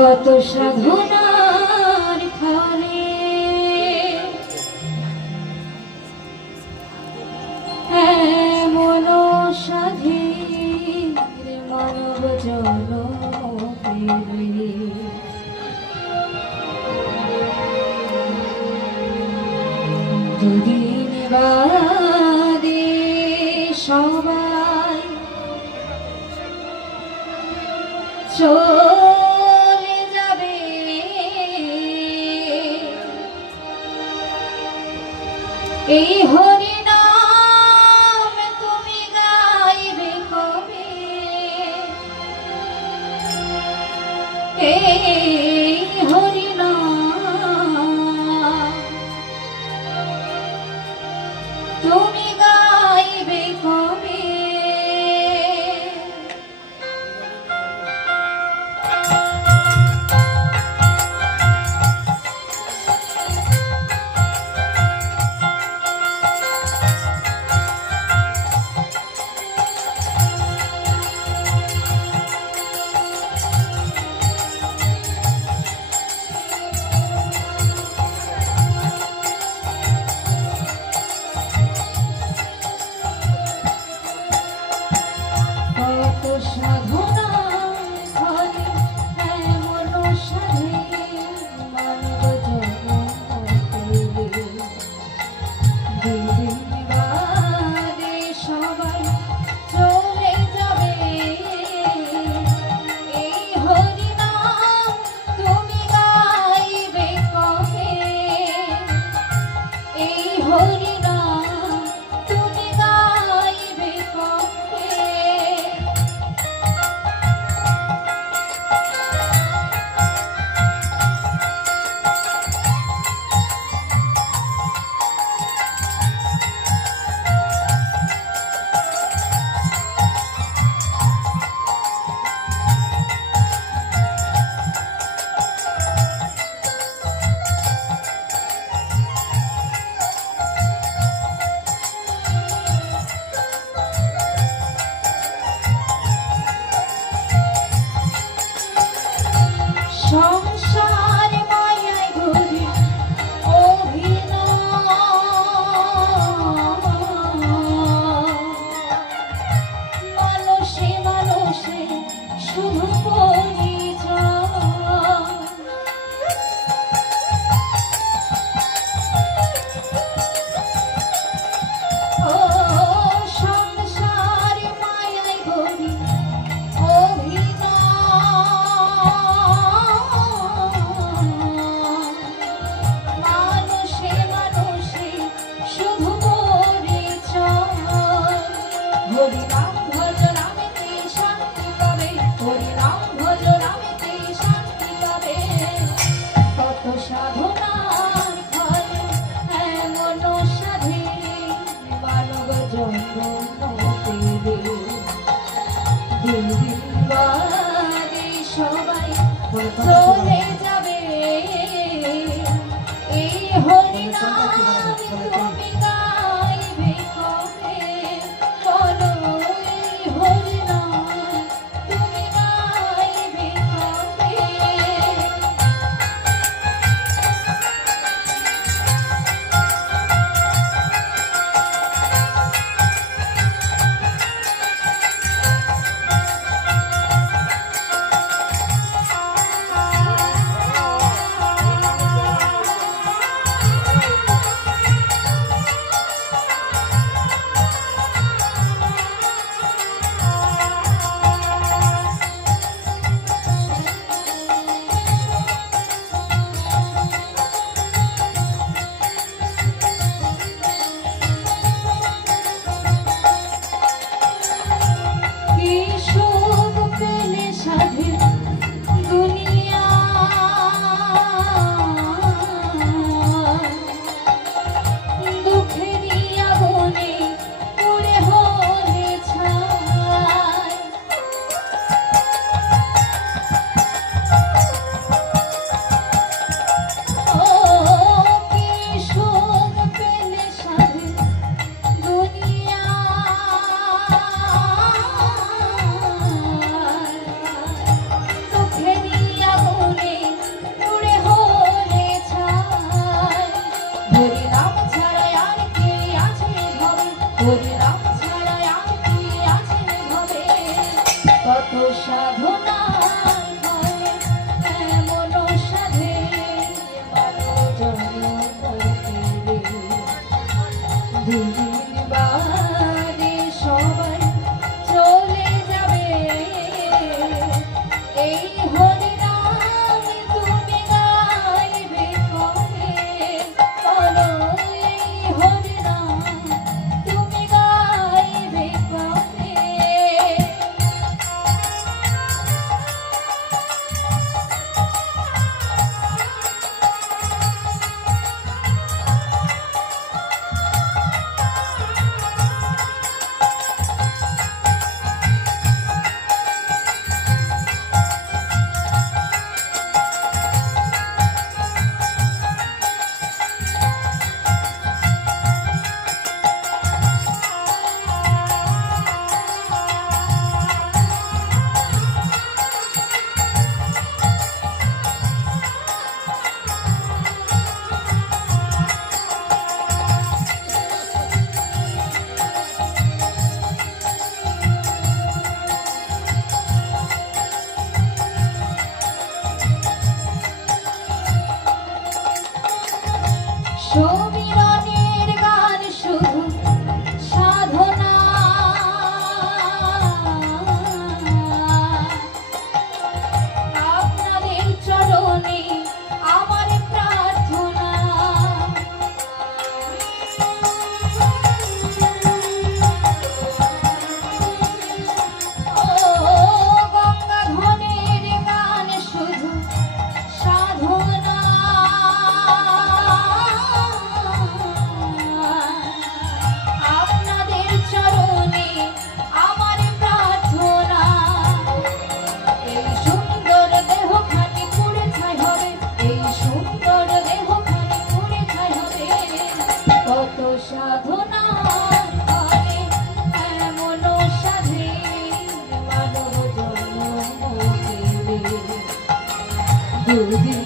কত সাধনার ফলে এমন সাধীর মানব জন দুদিন বাদে সবাই চোখ এই হরি নাম তুমি গাইবে কবে? এই Santa Cruz, Paracuano. đường ba মানব